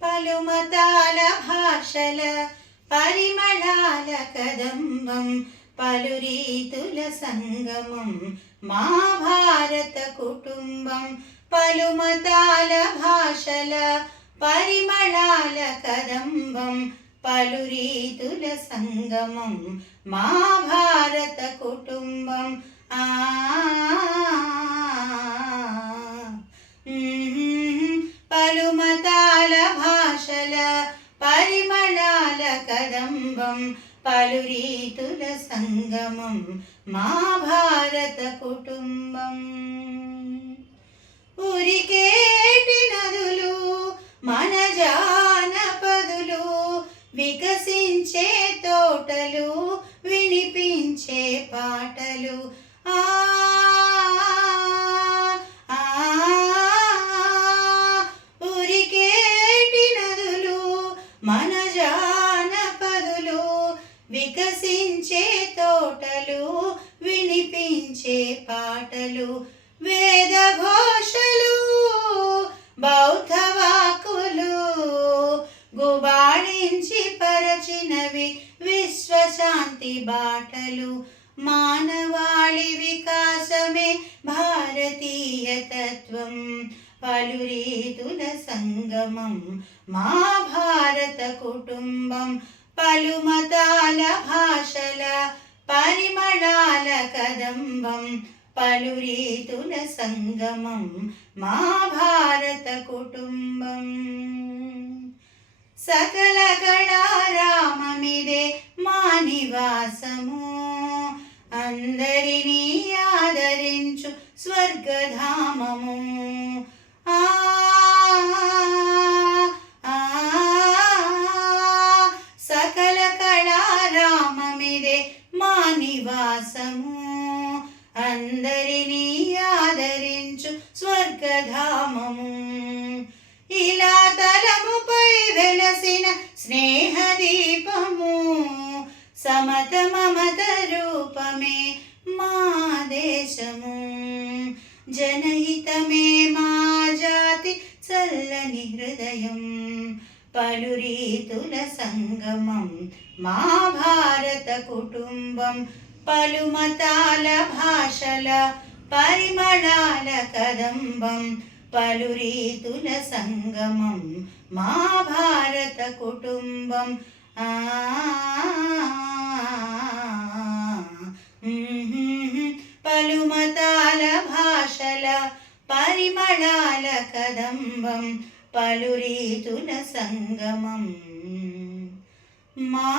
పలుమతాల భాషల పరిమళాల కదంబం పలు రీతుల సంగమం మా భారత కుటుంబం. పలుమతాల భాషల పరిమళాల కదంబం పలు రీతుల సంగమం మా భారత కుటుంబం. పలుమతాల భాషల పరిమళాల కదంబం పలు రీతుల సంగమం మా భారత కుటుంబం. ఉరికేటి నదులు మన జానపదులు, వికసించే తోటలు, వినిపించే పాటలు. ఉరికేటి నదులు మన జానపదులు, వికసించే తోటలు, వినిపించే పాటలు. వేద ఘోషలు బౌద్ధ వాక్కులు గుబాళించి పరచినవి విశ్వశాంతి బాటలు. మానవాళి వికాసమే భారతీయ తత్వం పలు రీతుల సంగమం మా భారత కుటుంబం. పలుమతాల భాషల పరిమళాల కదంబం పలు రీతుల సంగమం మా భారత కుటుంబం. సకల కళారామమిదే మా నివాసము, అందరినీ ఆదరించు స్వర్గధామము. సకల కళారామమిదే మా నివాసము, అందరినీ ఆదరించు స్వర్గధామము. ఇలా తలముపై వెలసిన స్నేహదీపము, సమత మమత రూపమే మా దేశము. జనహితమే మా జాతి చల్లని హృదయం, పలు రీతుల సంగమం మా భారత కుటుంబం. పలుమతాల భాషల పరిమళాల కదంబం పలు రీతుల సంగమం మా భారత కుటుంబం. పలుమతాల భాషల పరిమళాల కదంబం పలు రీతుల సంగమం మా